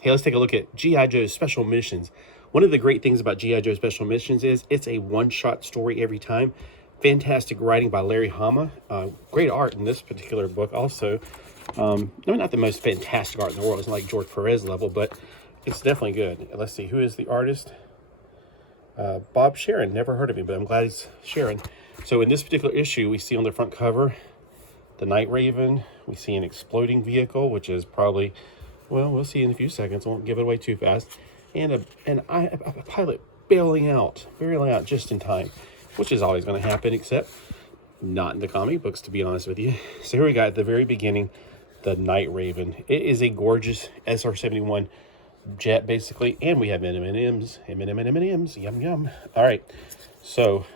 Hey, let's take a look at G.I. Joe's Special Missions. One of the great things about G.I. Joe Special Missions is it's a one-shot story every time. Fantastic writing by Larry Hama. Great art in this particular book also. Not the most fantastic art in the world. It's not like George Perez level, but it's definitely good. Let's see, who is the artist? Bob Sharon. Never heard of him, but I'm glad he's Sharon. So in this particular issue, we see on the front cover the Night Raven. We see an exploding vehicle, which is probably, well, we'll see in a few seconds. I won't give it away too fast. And a pilot bailing out just in time, which is always going to happen, except not in the comic books, to be honest with you. So here we got at the very beginning, the Night Raven. It is a gorgeous SR-71 jet, basically, and we have M&Ms, yum yum. All right, so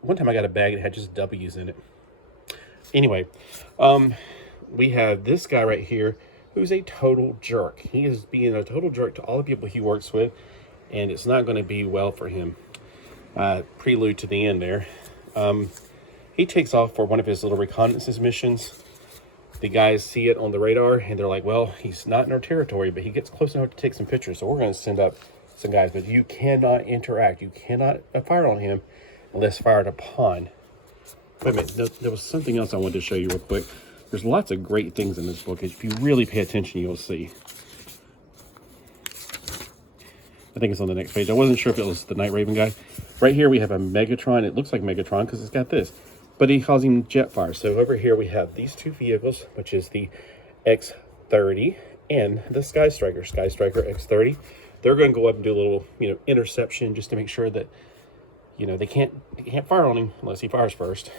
one time I got a bag that had just W's in it. Anyway, we have this guy right here who's a total jerk. He is being a total jerk to all the people he works with, and it's not going to be well for him. Prelude to the end there. He takes off for one of his little reconnaissance missions. The guys see it on the radar, and they're like, well, he's not in our territory, but he gets close enough to take some pictures, so we're going to send up some guys. But you cannot interact. You cannot fire on him unless fired upon. Wait a minute. There was something else I wanted to show you real quick. There's lots of great things in this book. If you really pay attention, you'll see. I think it's on the next page. I wasn't sure if it was the Night Raven guy. Right here we have a Megatron. It looks like Megatron because it's got this. But he calls him Jetfire. So over here we have these two vehicles, which is the X-30 and the Sky Striker X-30. They're going to go up and do a little, interception just to make sure that, they can't fire on him unless he fires first.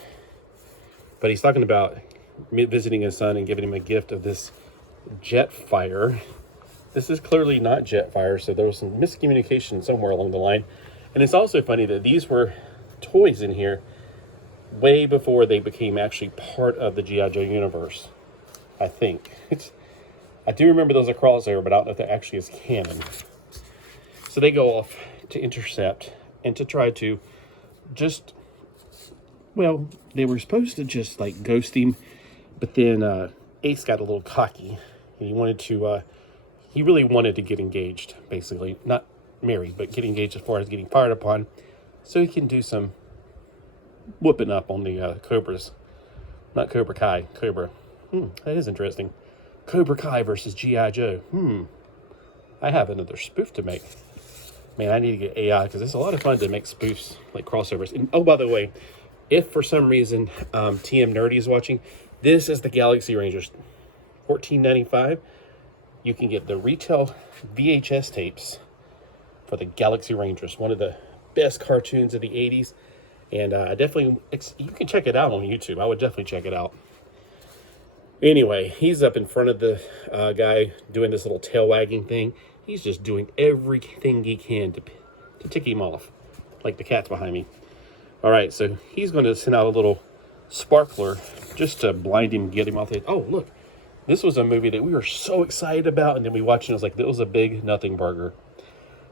But he's talking about visiting his son and giving him a gift of this Jetfire. This is clearly not Jetfire, so there was some miscommunication somewhere along the line. And it's also funny that these were toys in here way before they became actually part of the G.I. Joe universe, I think. I do remember those are crossover, but I don't know if that actually is canon. So they go off to intercept and to try to just, well, they were supposed to just like ghost him, but then Ace got a little cocky and he really wanted to get engaged, basically. Not married, but get engaged as far as getting fired upon, so he can do some whooping up on the Cobras. Not Cobra Kai, Cobra. That is interesting. Cobra Kai versus G.I. Joe. I have another spoof to make. Man, I need to get AI, because it's a lot of fun to make spoofs, like crossovers. And, oh, by the way, if for some reason TM Nerdy is watching, this is the Galaxy Rangers. $14.95. You can get the retail VHS tapes for the Galaxy Rangers, one of the best cartoons of the 80s. And you can check it out on YouTube. I would definitely check it out. Anyway, he's up in front of the guy doing this little tail wagging thing. He's just doing everything he can to tick him off, like the cat's behind me. All right, so he's going to send out a little sparkler just to blind him, get him off the... Oh, look. This was a movie that we were so excited about, and then we watched it, and it was like, that was a big nothing burger.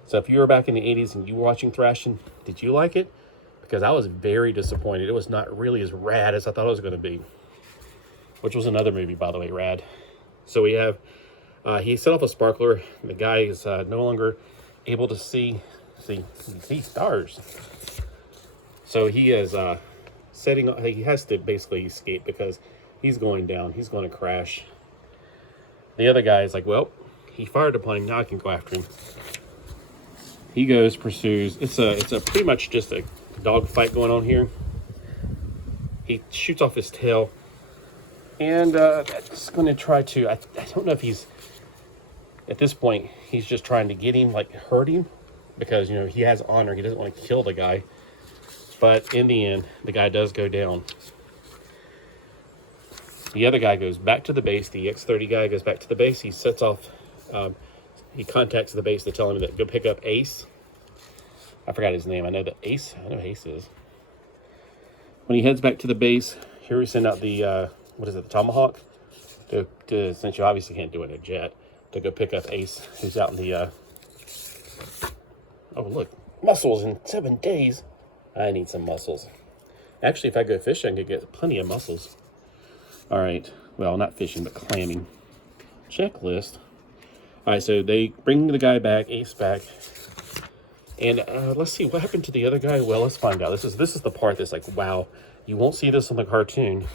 So if you were back in the 80s and you were watching Thrashing, did you like it? Because I was very disappointed. It was not really as rad as I thought it was going to be. Which was another movie, by the way, rad. So we have, he set off a sparkler. The guy is no longer able to see stars. So he is he has to basically escape because he's going down. He's going to crash. The other guy is like, well, he fired upon him. Now I can go after him. He goes, pursues. It's a pretty much just a dog fight going on here. He shoots off his tail, and that's going to try to, I don't know if he's, at this point, he's just trying to get him, like hurt him, because, he has honor. He doesn't want to kill the guy. But in the end, the guy does go down. The other guy goes back to the base. The X-30 guy goes back to the base. He sets off, he contacts the base to tell him that go pick up Ace. I forgot his name. I know Ace is. When he heads back to the base, here we send out the, the Tomahawk, since you obviously can't do it in a jet, to go pick up Ace, who's out in the, oh look, mussels in 7 days. I need some mussels. Actually, if I go fishing, I could get plenty of mussels. All right, well, not fishing, but clamming. Checklist. All right, so they bring the guy back, Ace back. And let's see, what happened to the other guy? Well, let's find out. This is the part that's like, wow, you won't see this on the cartoon.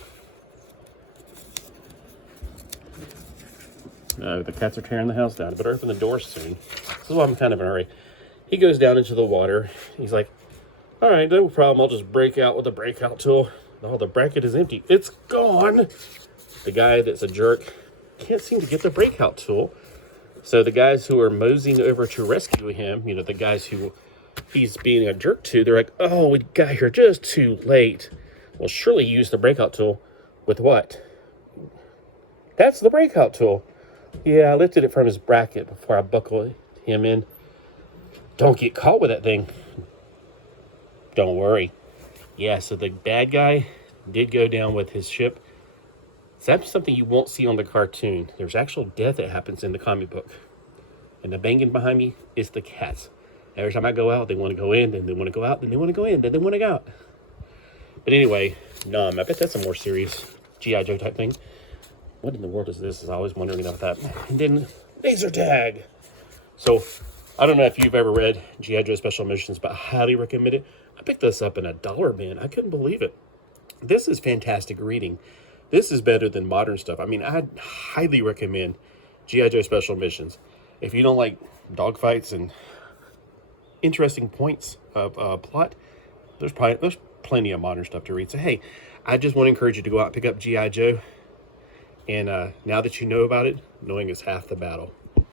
The cats are tearing the house down. I better open the door soon. This is why I'm kind of in a hurry. He goes down into the water. He's like, all right, no problem. I'll just break out with the breakout tool. Oh, the bracket is empty. It's gone. The guy that's a jerk can't seem to get the breakout tool. So the guys who are moseying over to rescue him, you know, the guys who he's being a jerk to, they're like, oh, we got here just too late. Well, surely you used the breakout tool with what? That's the breakout tool. Yeah, I lifted it from his bracket before I buckled him in. Don't get caught with that thing. Don't worry. Yeah, so the bad guy did go down with his ship. So that's something you won't see on the cartoon. There's actual death that happens in the comic book. And the banging behind me is the cats. Every time I go out, they want to go in, then they want to go out, then they want to go in, then they want to go out. But anyway, I bet that's a more serious G.I. Joe type thing. What in the world is this? I was wondering about that. And then laser tag. So I don't know if you've ever read G.I. Joe Special Missions, but I highly recommend it. I picked this up in a dollar bin. I couldn't believe it. This is fantastic reading. This is better than modern stuff. I mean, I highly recommend G.I. Joe Special Missions. If you don't like dogfights and interesting points of plot, there's plenty of modern stuff to read. So, hey, I just want to encourage you to go out and pick up G.I. Joe. And now that you know about it, knowing is half the battle.